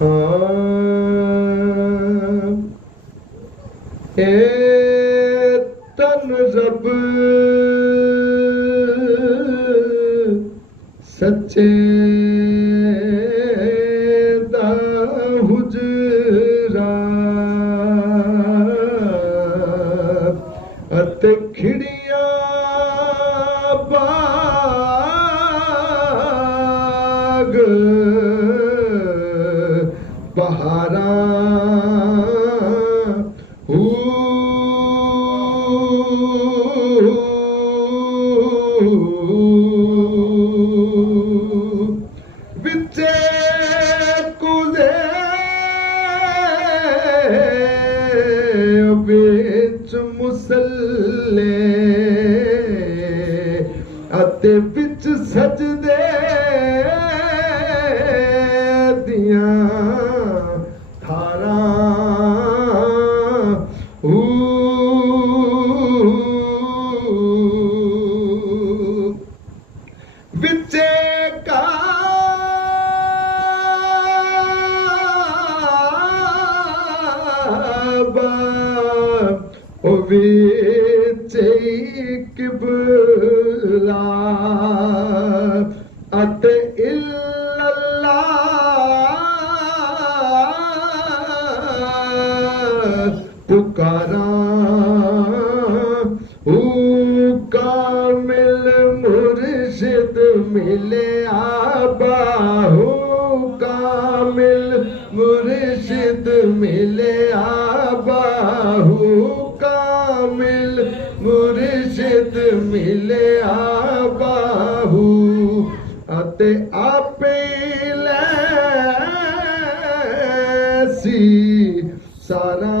ए तन रब सच्चे दा हुजरा अते खिड़िया बाग बहारा विचे कुले विच मुसल्ले अते विच सजदे दियां थारां विचे काबा ओ विचे किबला अते इल्लल्लाह पुकारा कामिल मुर्शिद मिले आबाहू कामिल मुर्शिद मिले आबाहू कामिल मुर्शिद मिले आबाहू अते आपे लैसी सारा